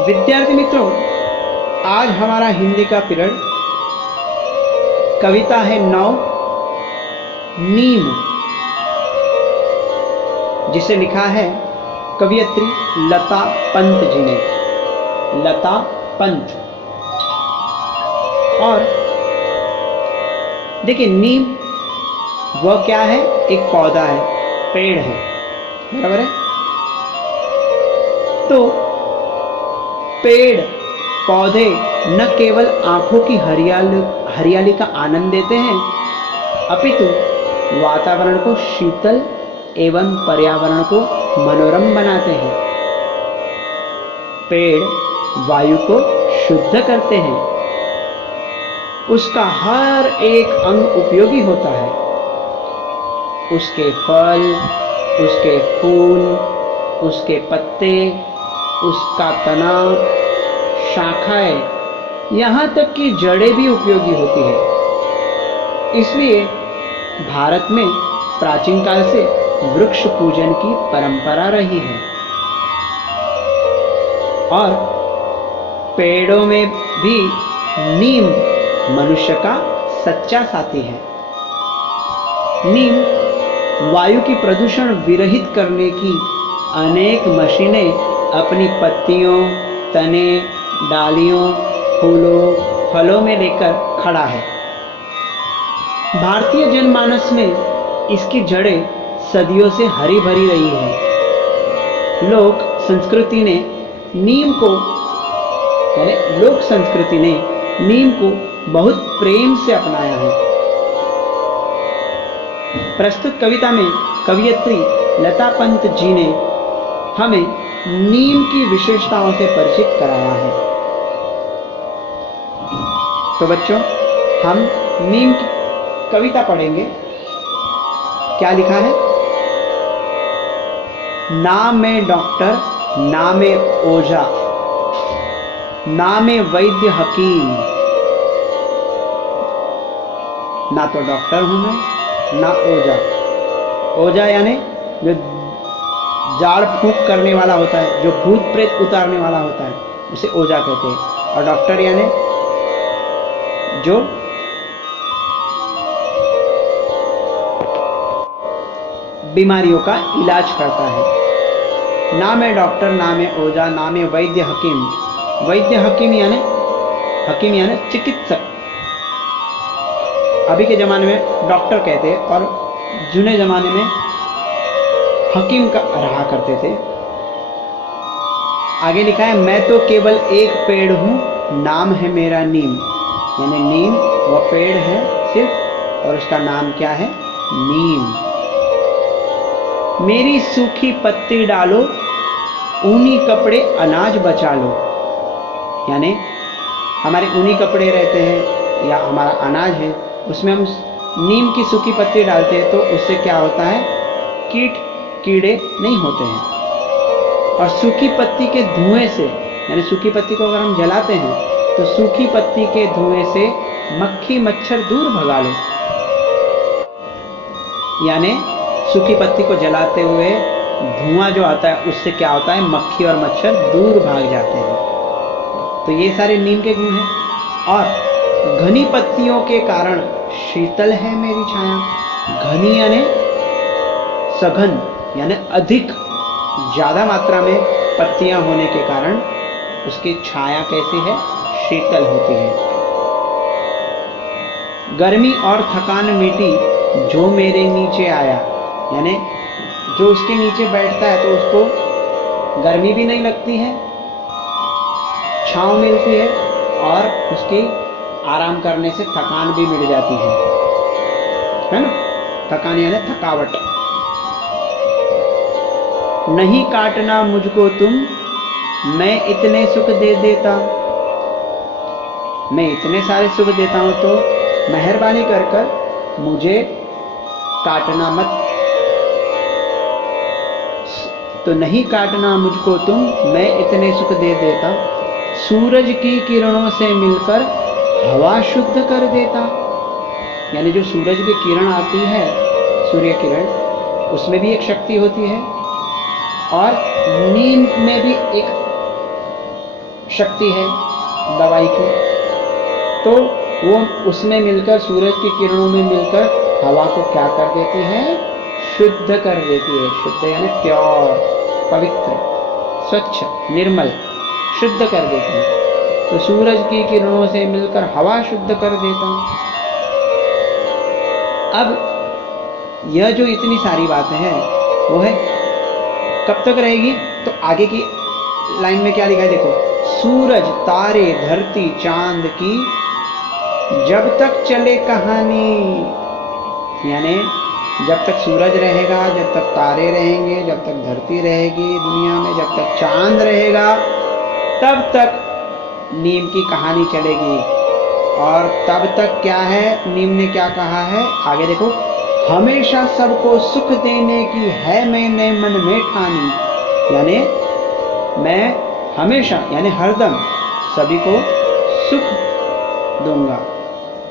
विद्यार्थी मित्रों, आज हमारा हिंदी का पीरियड कविता है 9 नीम, जिसे लिखा है कवियत्री लता पंत जी ने। लता पंत। और देखिए, नीम वह क्या है? एक पौधा है, पेड़ है, बराबर है। तो पेड़ पौधे न केवल आंखों की हरियाली का आनंद देते हैं, अपितु वातावरण को शीतल एवं पर्यावरण को मनोरम बनाते हैं। पेड़ वायु को शुद्ध करते हैं, उसका हर एक अंग उपयोगी होता है। उसके फल, उसके फूल, उसके पत्ते, उसका तना, शाखाएं, यहाँ तक कि जड़ें भी उपयोगी होती है। इसलिए भारत में प्राचीन काल से वृक्ष पूजन की परंपरा रही है। और पेड़ों में भी नीम मनुष्य का सच्चा साथी है। नीम वायु की प्रदूषण विरहित करने की अनेक मशीनें अपनी पत्तियों, तने, डालियों, फूलों, फलों में लेकर खड़ा है। भारतीय जनमानस में इसकी जड़ें सदियों से हरी भरी रही है। लोक संस्कृति ने नीम को बहुत प्रेम से अपनाया है। प्रस्तुत कविता में कवियत्री लता पंत जी ने हमें नीम की विशेषताओं से परिचित कराया है। तो बच्चों, हम नीम की कविता पढ़ेंगे। क्या लिखा है? ना मैं डॉक्टर, ना मैं ओझा, ना मैं वैद्य हकीम। ना तो डॉक्टर हूं मैं, ना ओझा। ओझा यानी जो झाड़ फूंक करने वाला होता है, जो भूत प्रेत उतारने वाला होता है, उसे ओझा कहते हैं। और डॉक्टर यानी जो बीमारियों का इलाज करता है। ना मैं डॉक्टर, ना मैं ओझा, ना मैं वैद्य हकीम। वैद्य हकीम यानी चिकित्सक। अभी के जमाने में डॉक्टर कहते हैं और जुने जमाने में हकीम का रहा करते थे। आगे लिखा है, मैं तो केवल एक पेड़ हूं, नाम है मेरा नीम। यानी नीम वह पेड़ है सिर्फ, और उसका नाम क्या है? नीम। मेरी सूखी पत्ती डालो, ऊनी कपड़े अनाज बचा लो। यानी हमारे ऊनी कपड़े रहते हैं या हमारा अनाज है, उसमें हम नीम की सूखी पत्ती डालते हैं, तो उससे क्या होता है? कीड़े नहीं होते हैं। और सूखी पत्ती के धुएं से, यानी सूखी पत्ती को अगर हम जलाते हैं तो सूखी पत्ती के धुएं से मक्खी मच्छर दूर भगा लो। यानी सूखी पत्ती को जलाते हुए धुआं जो आता है, उससे क्या होता है? मक्खी और मच्छर दूर भाग जाते हैं। तो ये सारे नीम के गुण हैं। और घनी पत्तियों के कारण शीतल है मेरी छाया। घनी यानी सघन, यानी अधिक, ज्यादा मात्रा में पत्तियां होने के कारण उसकी छाया कैसी है? शीतल होती है। गर्मी और थकान मिटी जो मेरे नीचे आया। यानी जो उसके नीचे बैठता है तो उसको गर्मी भी नहीं लगती है, छांव मिलती है, और उसकी आराम करने से थकान भी मिट जाती है ना? थकान यानी थकावट। नहीं काटना मुझको तुम, मैं इतने सुख दे देता। मैं इतने सारे सुख देता हूं, तो मेहरबानी कर मुझे काटना मत। तो नहीं काटना मुझको तुम, मैं इतने सुख दे देता। सूरज की किरणों से मिलकर हवा शुद्ध कर देता। यानी जो सूरज की किरण आती है, सूर्य किरण, उसमें भी एक शक्ति होती है, और नीम में भी एक शक्ति है दवाई की, तो वो उसमें मिलकर, सूरज की किरणों में मिलकर हवा को क्या कर देती है? शुद्ध कर देती है। शुद्ध यानी प्योर, पवित्र, स्वच्छ, निर्मल, शुद्ध कर देती है। तो सूरज की किरणों से मिलकर हवा शुद्ध कर देता हूं। अब यह जो इतनी सारी बातें हैं वो है कब तक रहेगी? तो आगे की लाइन में क्या लिखा है देखो, सूरज, तारे, धरती, चांद की जब तक चले कहानी, यानी जब तक सूरज रहेगा, जब तक तारे रहेंगे, जब तक धरती रहेगी दुनिया में, जब तक चांद रहेगा, तब तक नीम की कहानी चलेगी। और तब तक क्या है, नीम ने क्या कहा है आगे देखो, हमेशा सबको सुख देने की है मैंने मन में ठानी, यानी मैं हमेशा यानी हरदम सभी को सुख दूंगा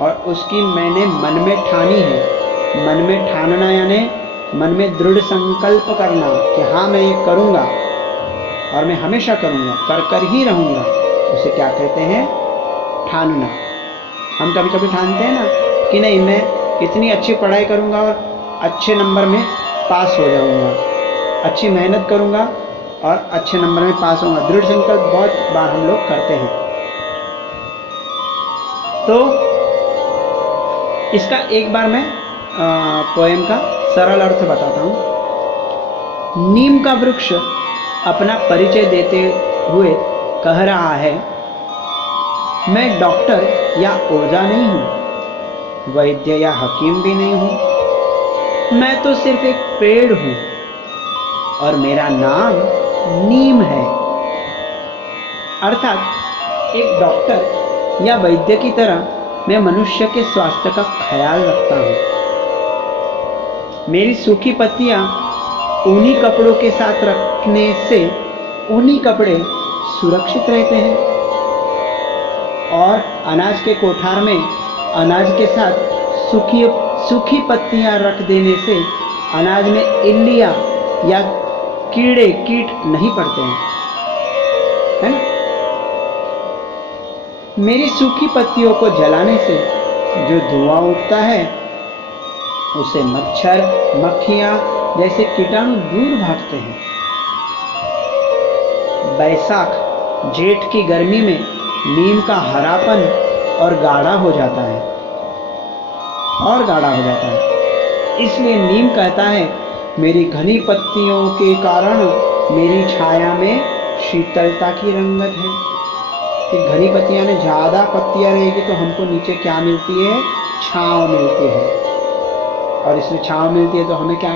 और उसकी मैंने मन में ठानी है। मन में ठानना यानी मन में दृढ़ संकल्प करना कि हाँ मैं ये करूंगा और मैं हमेशा करूंगा, कर कर ही रहूंगा, उसे क्या कहते हैं? ठानना। हम कभी कभी ठानते हैं ना कि नहीं मैं इतनी अच्छी पढ़ाई करूंगा और अच्छे नंबर में पास हो जाऊंगा, अच्छी मेहनत करूंगा और अच्छे नंबर में पास होऊंगा। दृढ़ संकल्प बहुत बार हम लोग करते हैं। तो इसका एक बार मैं पोएम का सरल अर्थ बताता हूं। नीम का वृक्ष अपना परिचय देते हुए कह रहा है, मैं डॉक्टर या ओझा नहीं हूं, वैद्य या हकीम भी नहीं हूं, मैं तो सिर्फ एक पेड़ हूं और मेरा नाम नीम है। अर्थात एक डॉक्टर या वैद्य की तरह मैं मनुष्य के स्वास्थ्य का ख्याल रखता हूं। मेरी सूखी पत्तियां ऊनी कपड़ों के साथ रखने से ऊनी कपड़े सुरक्षित रहते हैं और अनाज के कोठार में अनाज के साथ सूखी पत्तियां रख देने से अनाज में इल्लियां या कीड़े कीट नहीं पड़ते हैं, है ना? मेरी सूखी पत्तियों को जलाने से जो धुआं उठता है उसे मच्छर, मक्खियां जैसे कीटाणु दूर भागते हैं। बैसाख जेठ की गर्मी में नीम का हरापन और गाढ़ा हो जाता है, इसलिए नीम कहता है मेरी घनी पत्तियों के कारण मेरी छाया में शीतलता की रंगत है। कि घनी पत्तियां ने ज्यादा पत्तियां रहेगी तो हमको नीचे क्या मिलती है? छांव मिलती है, और इसमें छांव मिलती है तो हमें क्या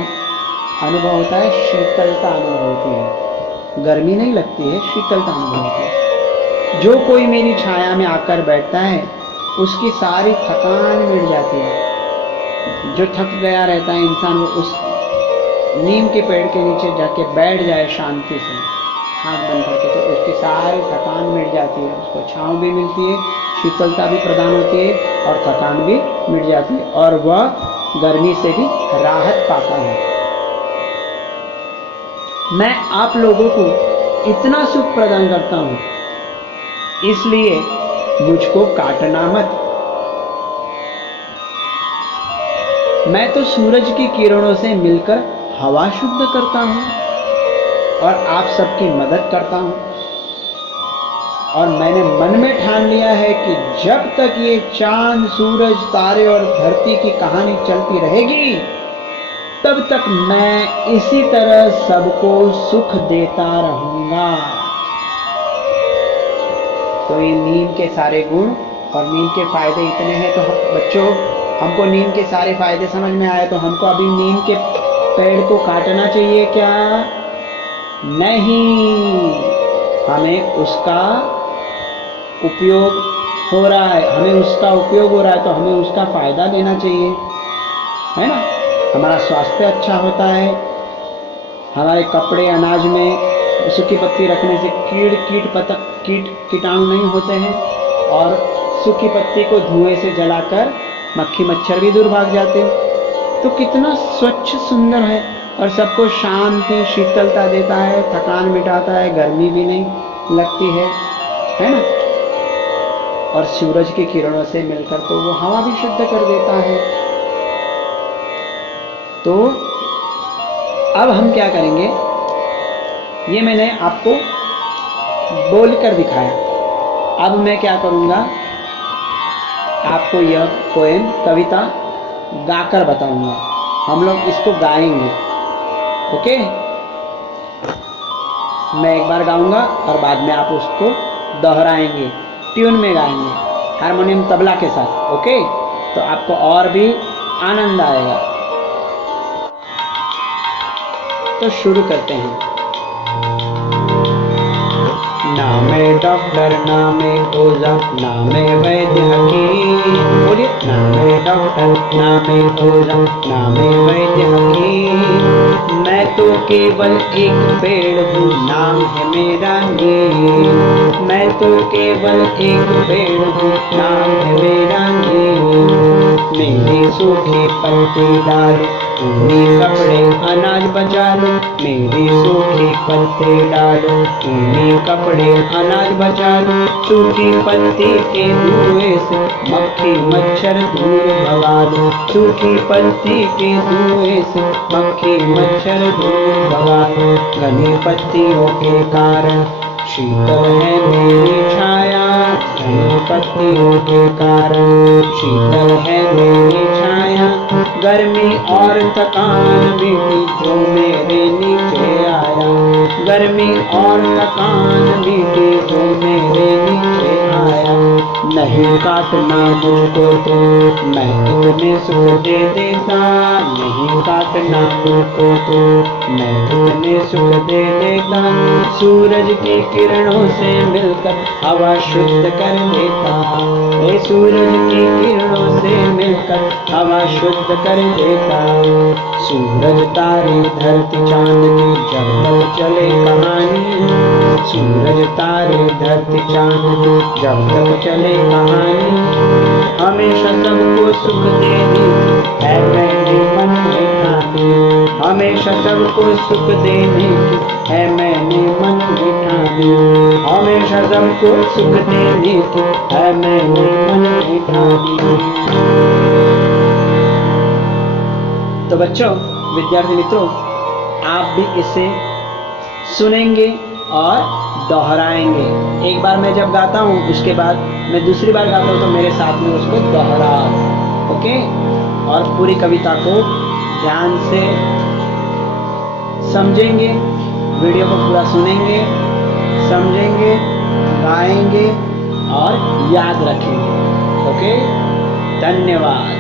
अनुभव होता है? शीतलता अनुभव होती है। गर्मी नहीं लगती है, शीतलता अनुभव होती है। जो कोई मेरी छाया में आकर बैठता है उसकी सारी थकान मिट जाती है। जो थक गया रहता है इंसान, वो उस नीम के पेड़ के नीचे जाके बैठ जाए शांति से आँख बंद करके, तो उसकी सारी थकान मिट जाती है, उसको छांव भी मिलती है, शीतलता भी प्रदान होती है और थकान भी मिट जाती है और वह गर्मी से भी राहत पाता है। मैं आप लोगों को इतना सुख प्रदान करता हूं, इसलिए मुझको काटना मत। मैं तो सूरज की किरणों से मिलकर हवा शुद्ध करता हूं और आप सबकी मदद करता हूं, और मैंने मन में ठान लिया है कि जब तक ये चांद, सूरज, तारे और धरती की कहानी चलती रहेगी तब तक मैं इसी तरह सबको सुख देता रहूंगा। तो ये नीम के सारे गुण और नीम के फायदे इतने हैं। तो बच्चों, हमको नीम के सारे फायदे समझ में आए, तो हमको अभी नीम के पेड़ को काटना चाहिए क्या? नहीं, हमें उसका उपयोग हो रहा है, तो हमें उसका फायदा लेना चाहिए, है ना? हमारा स्वास्थ्य अच्छा होता है, हमारे कपड़े, अनाज में सूखी पत्ती रखने से कीटाणु नहीं होते हैं, और सूखी पत्ती को धुएं से जलाकर मक्खी मच्छर भी दूर भाग जाते हैं। तो कितना स्वच्छ, सुंदर है और सबको शांति, शीतलता देता है, थकान मिटाता है, गर्मी भी नहीं लगती है। है ना। और सूरज की किरणों से मिलकर तो वो हवा भी शुद्ध कर देता है। तो अब हम क्या करेंगे, ये मैंने आपको बोलकर दिखाया। अब मैं क्या करूंगा, आपको यह पोएम कविता गाकर बताऊंगा। हम लोग इसको गाएंगे, ओके। मैं एक बार गाऊंगा और बाद में आप उसको दोहराएंगे, ट्यून में गाएंगे, हारमोनियम तबला के साथ, ओके। तो आपको और भी आनंद आएगा। तो शुरू करते हैं। ना मैं डॉक्टर, ना मैं ओझा, ना मैं वैद्य हकीम। बोलिए, ना मैं डॉक्टर, ना मैं ओझा, ना मैं वैद्य हकीम। मैं तो केवल एक पेड़ हूँ, नाम है मेरा नीम। मैं तो केवल एक पेड़ हूँ, नाम है मेरा नीम। मेरी सूखी पत्ती डालो, ऊनी कपड़े अनाज बचा लो। मेरी सूखी पत्ती डालो, ऊनी कपड़े अनाज बचा लो। सूखी पत्ती के धुएं से मक्खी मच्छर दूर भगा लो। सूखी पत्ती के धुएं से मक्खी मच्छर दूर भगा लो। घनी पत्तियों के कारण शीतल है मेरी छाया। घनी पत्तियों के कारण शीतल है मेरी छाया। गर्मी और थकान मिटी जो मेरे नीचे आया। गर्मी और थकान मिटी जो मेरे नीचे आया। नहीं काटना मुझको तो मैं तुम्हें सुख दे देता। नहीं काटना मुझको तो मैं तुम्हें सुख दे देता। सूरज की किरणों से मिलकर हवा शुद्ध कर देता। ए सूरज की किरणों से मिलकर हवा शुद्ध कर देता। सूरज तारे धरती चांद की जब तक चले कहानी। सूरज तारे धरती चांद की जब तक चले कहानी। हमेशा सबको सुख देनी है मैंने मन में ठानी। हमेशा सबको सुख देने की है मैंने मन में ठानी। हमेशा सबको सुख देने की है मैंने मन में ठानी। तो बच्चों, विद्यार्थी मित्रों, आप भी इसे सुनेंगे और दोहराएंगे। एक बार मैं जब गाता हूँ, उसके बाद मैं दूसरी बार गाता हूँ, तो मेरे साथ में उसको दोहराओ, ओके। और पूरी कविता को ध्यान से समझेंगे, वीडियो को पूरा सुनेंगे, समझेंगे, गाएंगे और याद रखेंगे, ओके। धन्यवाद।